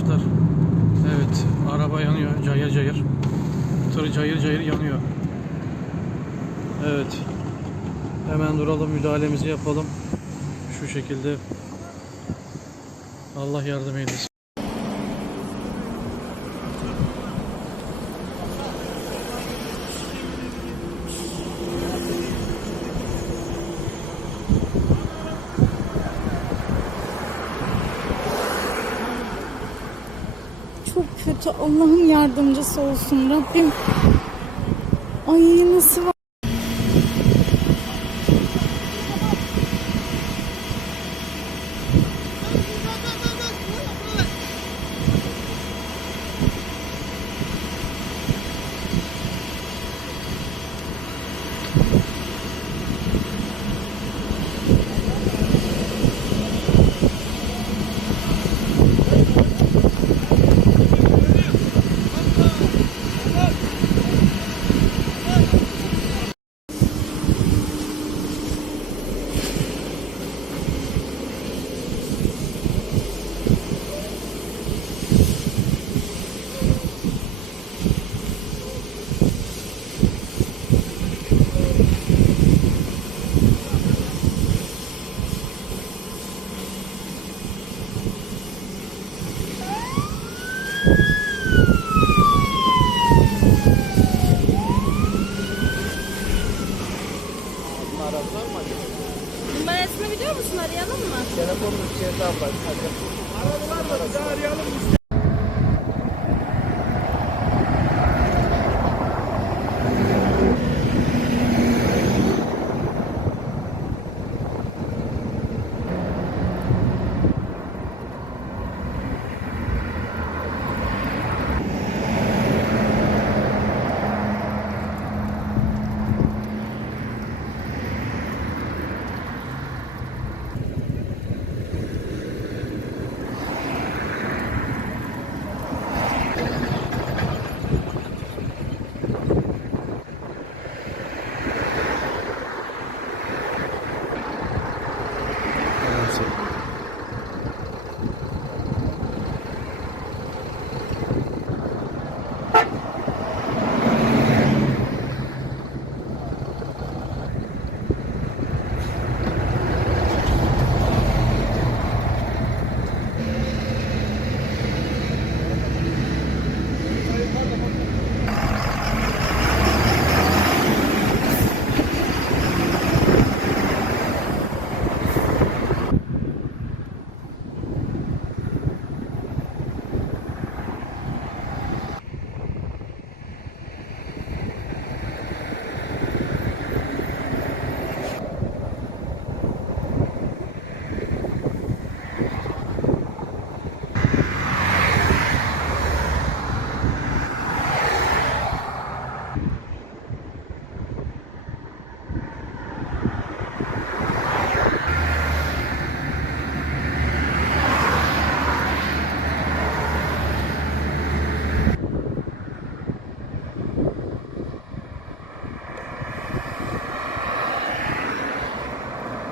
arkadaşlar. Evet araba yanıyor cayır cayır. Tır cayır cayır yanıyor. Evet. Hemen duralım müdahalemizi yapalım. Şu şekilde. Allah yardım eylesin. Çok kötü. Allah'ın yardımcısı olsun Rabbim. Ay nasıl var? Numarasını biliyor musun? Arayalım mı?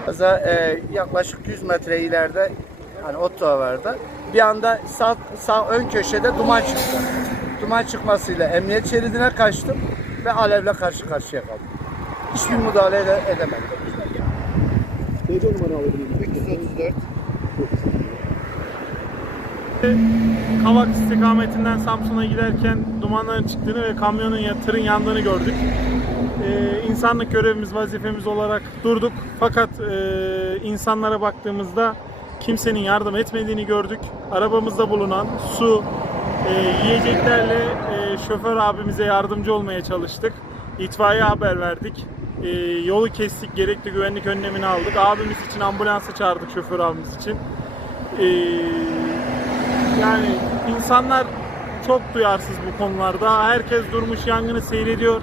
Kaza e, yaklaşık 100 metre ileride hani otovarda bir anda sağ, sağ ön köşede duman çıktı. Duman çıkmasıyla emniyet şeridine kaçtım ve alevle karşı karşıya kaldım. Hiçbir müdahale ede- edemedim. TC numara alabilir miyim? 334 Kavak istikametinden Samsun'a giderken dumanların çıktığını ve kamyonun ya tırın yandığını gördük. Ee, insanlık görevimiz, vazifemiz olarak durduk. Fakat e, insanlara baktığımızda kimsenin yardım etmediğini gördük. Arabamızda bulunan su, e, yiyeceklerle e, şoför abimize yardımcı olmaya çalıştık. İtfaiye haber verdik. E, yolu kestik, gerekli güvenlik önlemini aldık. Abimiz için ambulansı çağırdık şoför abimiz için. E, yani insanlar çok duyarsız bu konularda. Herkes durmuş yangını seyrediyor.